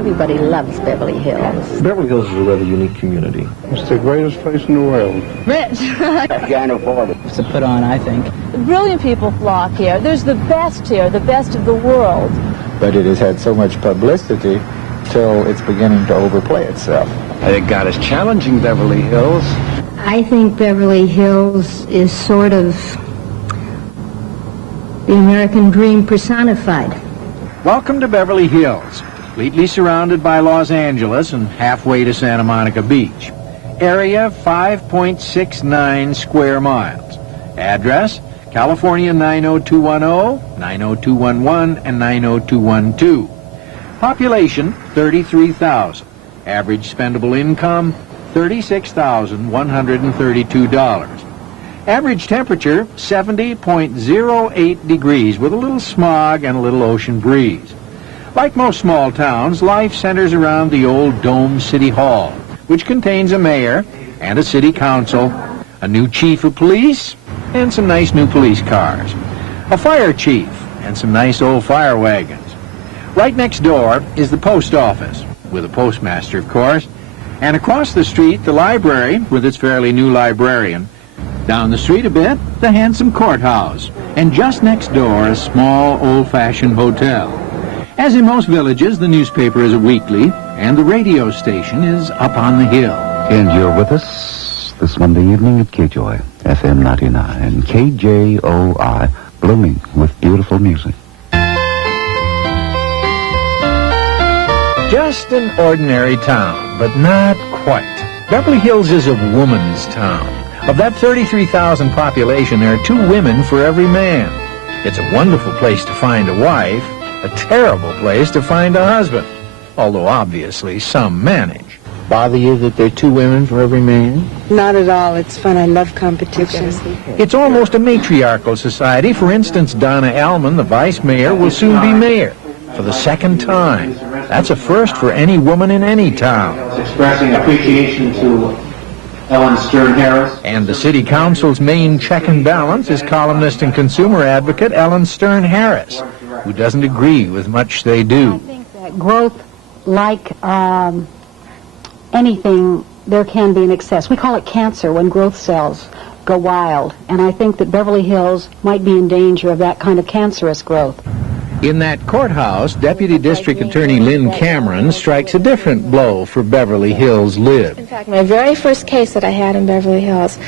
Everybody loves Beverly Hills. Beverly Hills is a rather unique community. It's the greatest place in the world. Rich. I can't afford it. It's a put on, I think. Brilliant people flock here. There's the best here, the best of the world. But it has had so much publicity till it's beginning to overplay itself. I think God is challenging Beverly Hills. I think Beverly Hills is sort of the American dream personified. Welcome to Beverly Hills, completely surrounded by Los Angeles and halfway to Santa Monica Beach. Area 5.69 square miles. Address, California 90210, 90211, and 90212. Population, 33,000. Average spendable income, $36,132. Average temperature, 70.08 degrees with a little smog and a little ocean breeze. Like most small towns, life centers around the old Dome City Hall, which contains a mayor and a city council, a new chief of police, and some nice new police cars, a fire chief, and some nice old fire wagons. Right next door is the post office, with a postmaster, of course, and across the street, the library with its fairly new librarian. Down the street a bit, the handsome courthouse, and just next door, a small, old-fashioned hotel. As in most villages, the newspaper is a weekly, and the radio station is up on the hill. And you're with us this Monday evening at KJOY, FM 99, KJOI, blooming with beautiful music. Just an ordinary town, but not quite. Beverly Hills is a woman's town. Of that 33,000 population, there are 2 women for every man. It's a wonderful place to find a wife, a terrible place to find a husband, although obviously some manage. Bother you that there are 2 women for every man? Not at all. It's fun. I love competition. It's almost a matriarchal society. For instance, Donna Allman, the vice mayor, will soon be mayor for the 2nd time. That's a first for any woman in any town. Expressing appreciation to Ellen Stern Harris. And the city council's main check and balance is columnist and consumer advocate Ellen Stern Harris, who doesn't agree with much they do. I think that growth, like anything, there can be an excess. We call it cancer when growth cells go wild, and I think that Beverly Hills might be in danger of that kind of cancerous growth. In that courthouse, Deputy District Attorney Lynn Cameron strikes a different blow for Beverly Hills Lib. In fact, my very first case that I had in Beverly Hills,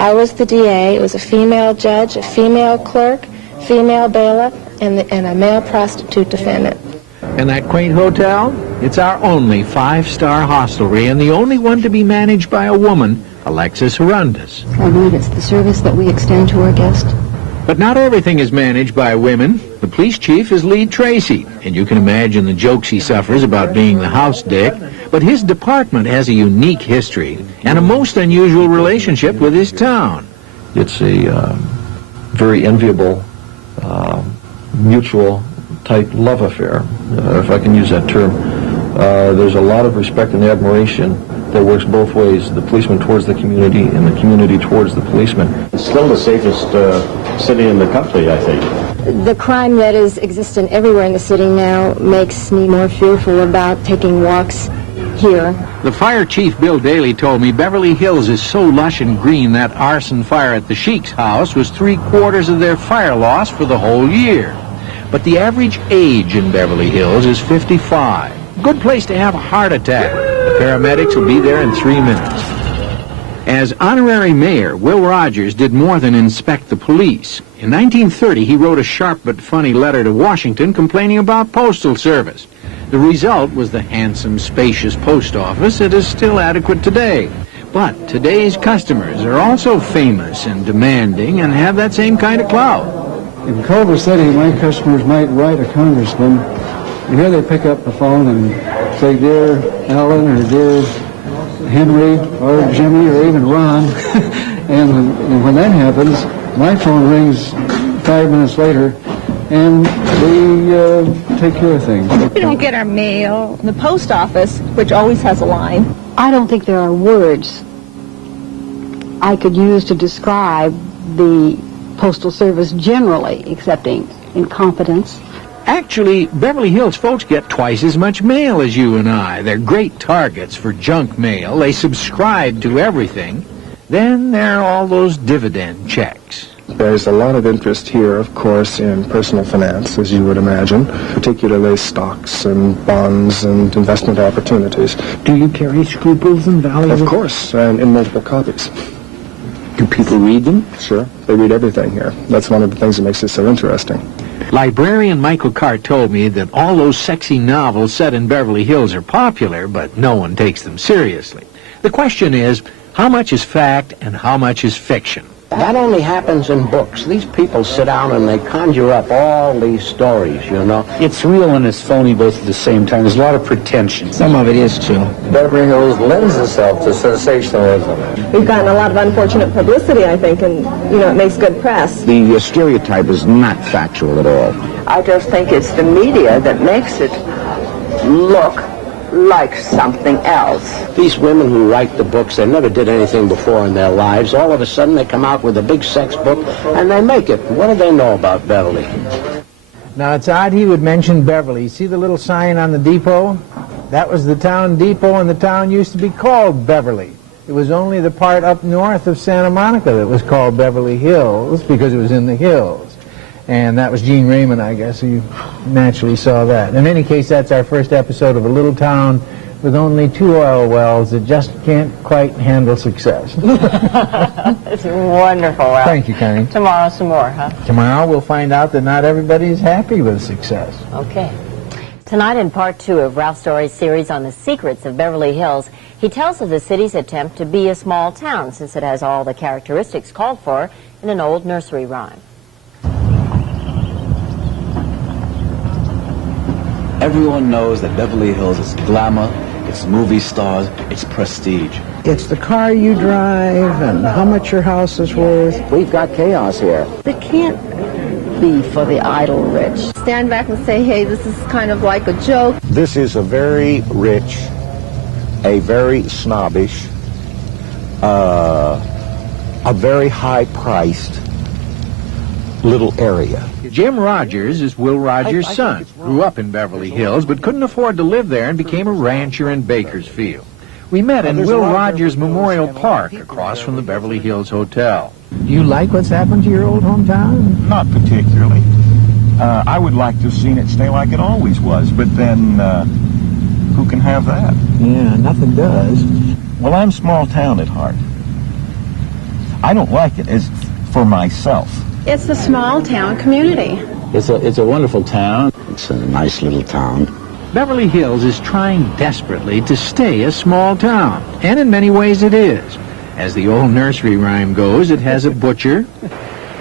I was the DA. It was a female judge, a female clerk, female bailiff, and a male prostitute defendant. And that quaint hotel? It's our only 5-star hostelry and the only one to be managed by a woman, Alexis Horrendous. I believe it's the service that we extend to our guests. But not everything is managed by women. The police chief is Lee Tracy, and you can imagine the jokes he suffers about being the house dick. But his department has a unique history and a most unusual relationship with his town. It's a very enviable, mutual type love affair, if I can use that term. There's a lot of respect and admiration that works both ways, the policeman towards the community and the community towards the policeman. It's still the safest city in the country, I think. The crime that is existent everywhere in the city now makes me more fearful about taking walks here. The fire chief, Bill Daly, told me Beverly Hills is so lush and green that arson fire at the Sheik's house was 3/4 of their fire loss for the whole year. But the average age in Beverly Hills is 55. Good place to have a heart attack. The paramedics will be there in 3 minutes. As honorary mayor, Will Rogers did more than inspect the police. In 1930, he wrote a sharp but funny letter to Washington complaining about postal service. The result was the handsome, spacious post office that is still adequate today. But today's customers are also famous and demanding and have that same kind of clout. In Culver City, my customers might write a congressman, and here they pick up the phone and say, "Dear Ellen," or "Dear Henry," or Jimmy, or even Ron. and when that happens, my phone rings 5 minutes later, and they take care of things. We don't get our mail. The post office, which always has a line. I don't think there are words I could use to describe the Postal Service generally, excepting incompetence, Actually, Beverly Hills folks get twice as much mail as you and I. They're great targets for junk mail. They subscribe to everything. Then there are all those dividend checks. There's a lot of interest here, of course, in personal finance, as you would imagine, particularly stocks and bonds and investment opportunities. Do you carry scruples and valuables? Of course, and in multiple copies. Do people read them? Sure, they read everything here. That's one of the things that makes it so interesting. Librarian Michael Cart told me that all those sexy novels set in Beverly Hills are popular, but no one takes them seriously. The question is, how much is fact and how much is fiction? That only happens in books. These people sit down and they conjure up all these stories, you know. It's real and it's phony both at the same time. There's a lot of pretension. Some of it is, too. Beverly Hills lends itself to sensationalism. We've gotten a lot of unfortunate publicity, I think, and, you know, it makes good press. The stereotype is not factual at all. I just think it's the media that makes it look like something else. These women who write the books, they never did anything before in their lives. All of a sudden they come out with a big sex book and they make it. What do they know about Beverly? Now, it's odd he would mention Beverly. See the little sign on the depot? That was the town depot, and the town used to be called Beverly. It was only the part up north of Santa Monica that was called Beverly Hills because it was in the hills. And that was Gene Raymond, I guess, who naturally saw that. In any case, that's our first episode of a little town with only 2 oil wells that just can't quite handle success. It's wonderful. Well, thank you, Connie. Tomorrow some more, huh? Tomorrow we'll find out that not everybody is happy with success. Okay. Tonight in part 2 of Ralph Story's series on the secrets of Beverly Hills, he tells of the city's attempt to be a small town since it has all the characteristics called for in an old nursery rhyme. Everyone knows that Beverly Hills is glamour, it's movie stars, it's prestige. It's the car you drive and how much your house is worth. We've got chaos here. It can't be for the idle rich. Stand back and say, hey, this is kind of like a joke. This is a very rich, a very snobbish, a very high-priced little area. Jim Rogers is Will Rogers' son. Grew up in Beverly Hills, but couldn't afford to live there and became a rancher in Bakersfield. We met in Will Rogers Memorial Park across from the Beverly Hills Hotel. Do you like what's happened to your old hometown? Not particularly. I would like to have seen it stay like it always was, but then who can have that? Yeah, nothing does. Well, I'm small town at heart. I don't like it as for myself. It's a small town community. It's a wonderful town. It's a nice little town. Beverly Hills is trying desperately to stay a small town, and in many ways it is. As the old nursery rhyme goes, it has a butcher,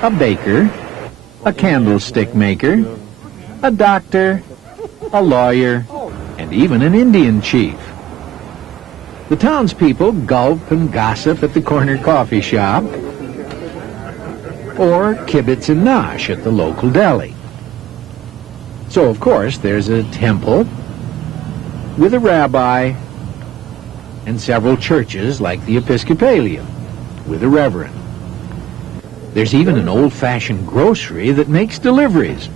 a baker, a candlestick maker, a doctor, a lawyer, and even an Indian chief. The townspeople gulp and gossip at the corner coffee shop, or kibitz and nosh at the local deli. So, of course, there's a temple with a rabbi and several churches like the Episcopalian with a reverend. There's even an old-fashioned grocery that makes deliveries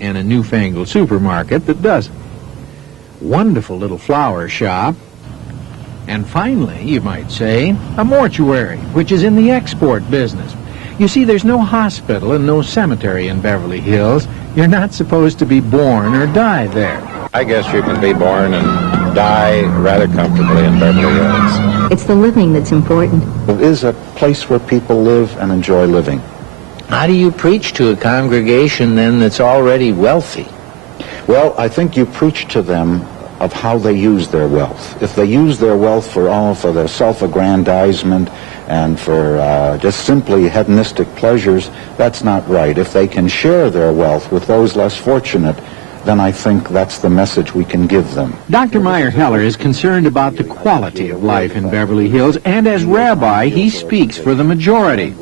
and a newfangled supermarket that doesn't. Wonderful little flower shop. And finally, you might say, a mortuary, which is in the export business. You see, there's no hospital and no cemetery in Beverly Hills. You're not supposed to be born or die there. I guess you can be born and die rather comfortably in Beverly Hills. It's the living that's important. It is a place where people live and enjoy living. How do you preach to a congregation, then, that's already wealthy? Well, I think you preach to them of how they use their wealth. If they use their wealth for their self-aggrandizement and for just simply hedonistic pleasures, that's not right. If they can share their wealth with those less fortunate, then I think that's the message we can give them. Dr. Meyer Heller is concerned about the quality of life in Beverly Hills, and as rabbi, he speaks for the majority.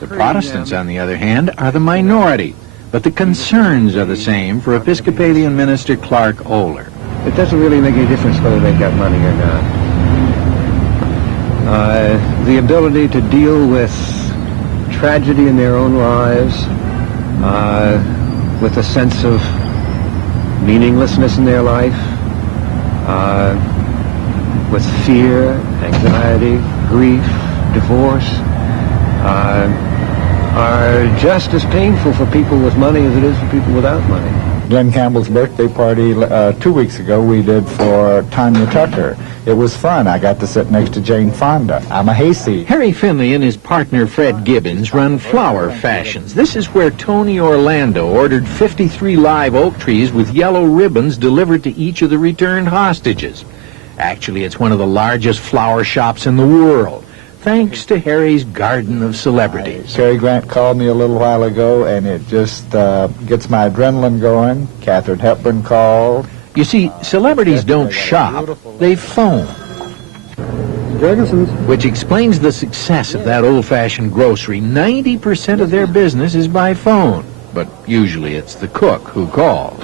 The Protestants, on the other hand, are the minority, but the concerns are the same for Episcopalian minister Clark Oler. It doesn't really make any difference whether they got money or not. The ability to deal with tragedy in their own lives, with a sense of meaninglessness in their life, with fear, anxiety, grief, divorce, are just as painful for people with money as it is for people without money. Glenn Campbell's birthday party 2 weeks ago we did for Tanya Tucker. It was fun. I got to sit next to Jane Fonda. I'm a hayseed. Harry Finley and his partner Fred Gibbons run Flower Fashions. This is where Tony Orlando ordered 53 live oak trees with yellow ribbons delivered to each of the returned hostages. Actually, it's one of the largest flower shops in the world, thanks to Harry's garden of celebrities. Cary Grant called me a little while ago, and it just gets my adrenaline going. Katharine Hepburn called. You see, celebrities don't shop, they phone. Jorgensen's. Which explains the success of that old-fashioned grocery. 90% of their business is by phone, but usually it's the cook who calls.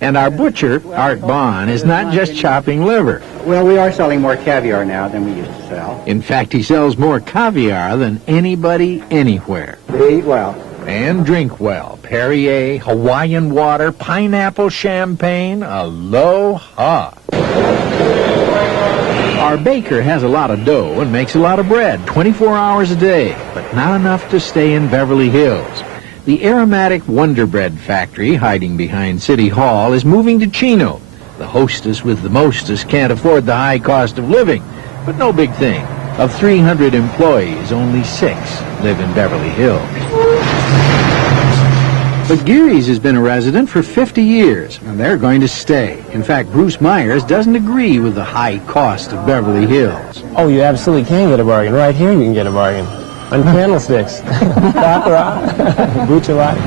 And our butcher, Art Bond, is not just chopping liver. Well, we are selling more caviar now than we used to sell. In fact, he sells more caviar than anybody anywhere. They eat well. And drink well. Perrier, Hawaiian water, pineapple champagne, aloha. Our baker has a lot of dough and makes a lot of bread, 24 hours a day, but not enough to stay in Beverly Hills. The aromatic Wonder Bread factory, hiding behind City Hall, is moving to Chino. The hostess with the mostest can't afford the high cost of living, but no big thing. Of 300 employees, only 6 live in Beverly Hills. But Geary's has been a resident for 50 years, and they're going to stay. In fact, Bruce Myers doesn't agree with the high cost of Beverly Hills. Oh, you absolutely can get a bargain. Right here you can get a bargain. On candlesticks. Baccarat. Bucciolati.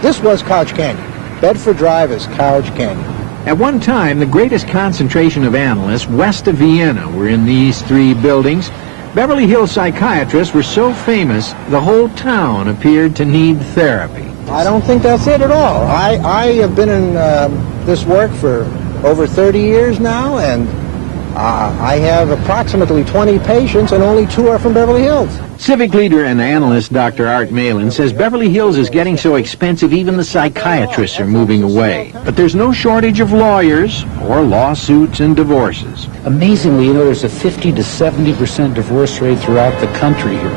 This was Couch Canyon. Bedford Drive is Couch Canyon. At one time, the greatest concentration of analysts west of Vienna were in these 3 buildings. Beverly Hills psychiatrists were so famous, the whole town appeared to need therapy. I don't think that's it at all. I have been in this work for over 30 years now, and I have approximately 20 patients, and only 2 are from Beverly Hills. Civic leader and analyst Dr. Art Malin says Beverly Hills is getting so expensive even the psychiatrists are moving away. But there's no shortage of lawyers or lawsuits and divorces. Amazingly, there's a 50 to 70% divorce rate throughout the country here.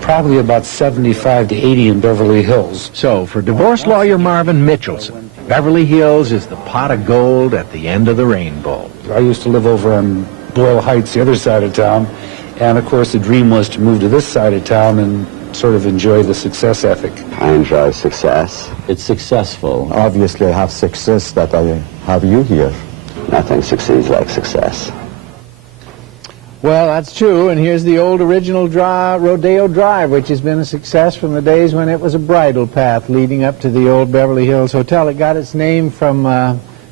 Probably about 75 to 80 in Beverly Hills. So for divorce lawyer Marvin Mitchelson, Beverly Hills is the pot of gold at the end of the rainbow. I used to live over on Boyle Heights, the other side of town. And, of course, the dream was to move to this side of town and sort of enjoy the success ethic. I enjoy success. It's successful. Obviously, I have success that I have you here. Nothing succeeds like success. Well, that's true, and here's the old original Rodeo Drive, which has been a success from the days when it was a bridle path leading up to the old Beverly Hills Hotel. It got its name from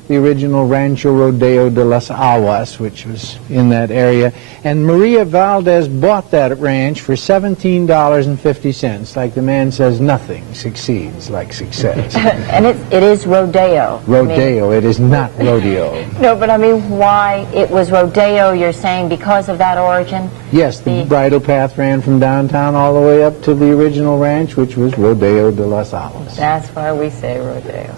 the original Rancho Rodeo de las Aguas, which was in that area. And Maria Valdez bought that ranch for $17.50. Like the man says, nothing succeeds like success. And it is rodeo. Rodeo, it is not rodeo. No, but I mean, why it was rodeo, you're saying because of that origin? Yes, the bridle path ran from downtown all the way up to the original ranch, which was Rodeo de las Aguas. That's why we say rodeo.